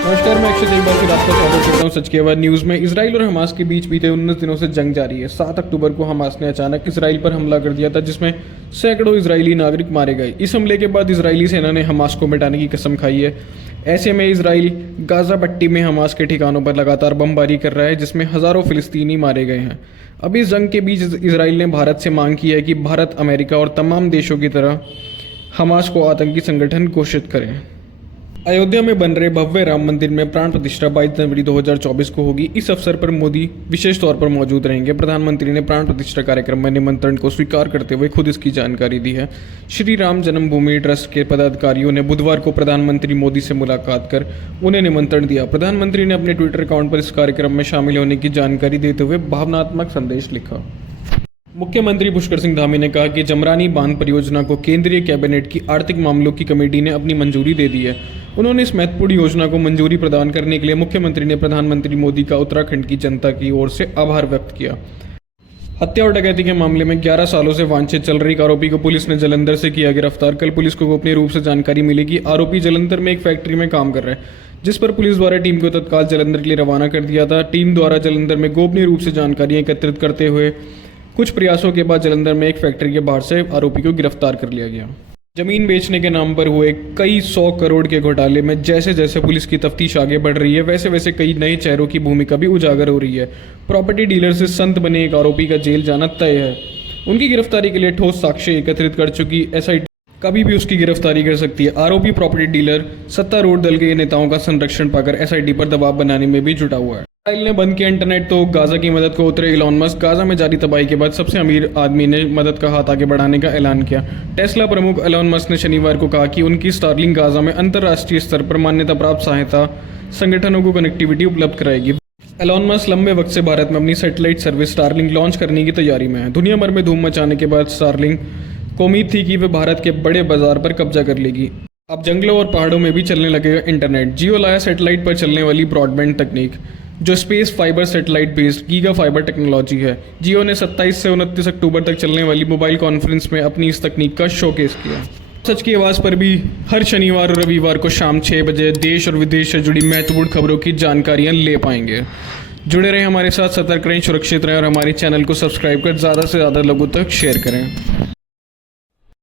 नमस्कार, मैं अक्षय एक बार फिर आपका स्वागत करता हूँ सच के बाद न्यूज़ में। इसराइल और हमास के बीच बीते 19 दिनों से जंग जारी है। 7 अक्टूबर को हमास ने अचानक इसराइल पर हमला कर दिया था, जिसमें सैकड़ों इजरायली नागरिक मारे गए। इस हमले के बाद इजरायली सेना ने हमास को मिटाने की कसम खाई है। ऐसे में इसराइल गाजा पट्टी में हमास के ठिकानों पर लगातार बमबारी कर रहा है, जिसमें हज़ारों फिलिस्तीनी मारे गए हैं। अब इस जंग के बीच इसराइल ने भारत से मांग की है कि भारत, अमेरिका और तमाम देशों की तरह हमास को आतंकी संगठन घोषित करें। अयोध्या में बन रहे भव्य राम मंदिर में प्राण प्रतिष्ठा 22 जनवरी 2024 को होगी। इस अवसर पर मोदी विशेष तौर पर मौजूद रहेंगे। प्रधानमंत्री ने प्राण प्रतिष्ठा कार्यक्रम में निमंत्रण को स्वीकार करते हुए खुद इसकी जानकारी दी है। श्री राम जन्मभूमि ट्रस्ट के पदाधिकारियों ने बुधवार को प्रधानमंत्री मोदी से मुलाकात कर उन्हें निमंत्रण दिया। प्रधानमंत्री ने अपने ट्विटर अकाउंट पर इस कार्यक्रम में शामिल होने की जानकारी देते हुए भावनात्मक संदेश लिखा। मुख्यमंत्री पुष्कर सिंह धामी ने कहा कि जमरानी बांध परियोजना को केंद्रीय कैबिनेट की आर्थिक मामलों की कमेटी ने अपनी मंजूरी दे दी है। उन्होंने इस महत्वपूर्ण योजना को मंजूरी प्रदान करने के लिए मुख्यमंत्री ने प्रधानमंत्री मोदी का उत्तराखंड की जनता की ओर से आभार व्यक्त किया। हत्या और डकैती के मामले में 11 सालों से वांछित चल रही एक आरोपी को पुलिस ने जालंधर से किया गिरफ्तार। कल पुलिस को गोपनीय रूप से जानकारी मिली कि आरोपी जालंधर में एक फैक्ट्री में काम कर रहा है, जिस पर पुलिस द्वारा टीम को तत्काल जालंधर के लिए रवाना कर दिया था। टीम द्वारा जालंधर में गोपनीय रूप से जानकारियां एकत्रित करते हुए कुछ प्रयासों के बाद जालंधर में एक फैक्ट्री के बाहर से आरोपी को गिरफ्तार कर लिया गया। जमीन बेचने के नाम पर हुए कई 100 करोड़ के घोटाले में जैसे जैसे पुलिस की तफ्तीश आगे बढ़ रही है, वैसे वैसे कई नए चेहरों की भूमिका भी उजागर हो रही है। प्रॉपर्टी डीलर से संत बने एक आरोपी का जेल जाना तय है। उनकी गिरफ्तारी के लिए ठोस साक्ष्य एकत्रित कर चुकी एसआईटी कभी भी उसकी गिरफ्तारी कर सकती है। आरोपी प्रॉपर्टी डीलर सत्तारूढ़ दल के नेताओं का संरक्षण पाकर एसआईटी पर दबाव बनाने में भी जुटा हुआ है। इसराइल ने बंद किया इंटरनेट तो गाजा की मदद को उतरे इलॉन मस्क। गाजा में जारी तबाही के बाद सबसे अमीर आदमी ने मदद का हाथ आगे बढ़ाने का ऐलान किया। टेस्ला प्रमुख इलॉन मस्क ने शनिवार को कहा कि उनकी स्टारलिंक गाजा में अंतर्राष्ट्रीय स्तर पर मान्यता प्राप्त सहायता संगठनों को कनेक्टिविटी उपलब्ध कराएगी। इलॉन मस्क लंबे वक्त से भारत में अपनी सैटेलाइट सर्विस स्टारलिंक लॉन्च करने की तैयारी में है। दुनिया भर में धूम मचाने के बाद स्टारलिंक को उम्मीद थी कि वे भारत के बड़े बाजार पर कब्जा कर लेगी। अब जंगलों और पहाड़ों में भी चलने लगेगा इंटरनेट। जियो लाया सैटेलाइट पर चलने वाली ब्रॉडबैंड तकनीक, जो space fibre satellite based giga fibre technology है। जियो ने 27 से 29 अक्टूबर तक चलने वाली मोबाइल कॉन्फ्रेंस में अपनी इस तकनीक का शोकेस किया। सच की आवाज़ पर भी हर शनिवार और रविवार को शाम 6 बजे देश और विदेश से जुड़ी महत्वपूर्ण खबरों की जानकारियां ले पाएंगे। जुड़े रहें हमारे साथ, सतर्क रहें, सुरक्षित रहें और हमारे चैनल को सब्सक्राइब कर ज़्यादा से ज़्यादा लोगों तक शेयर करें।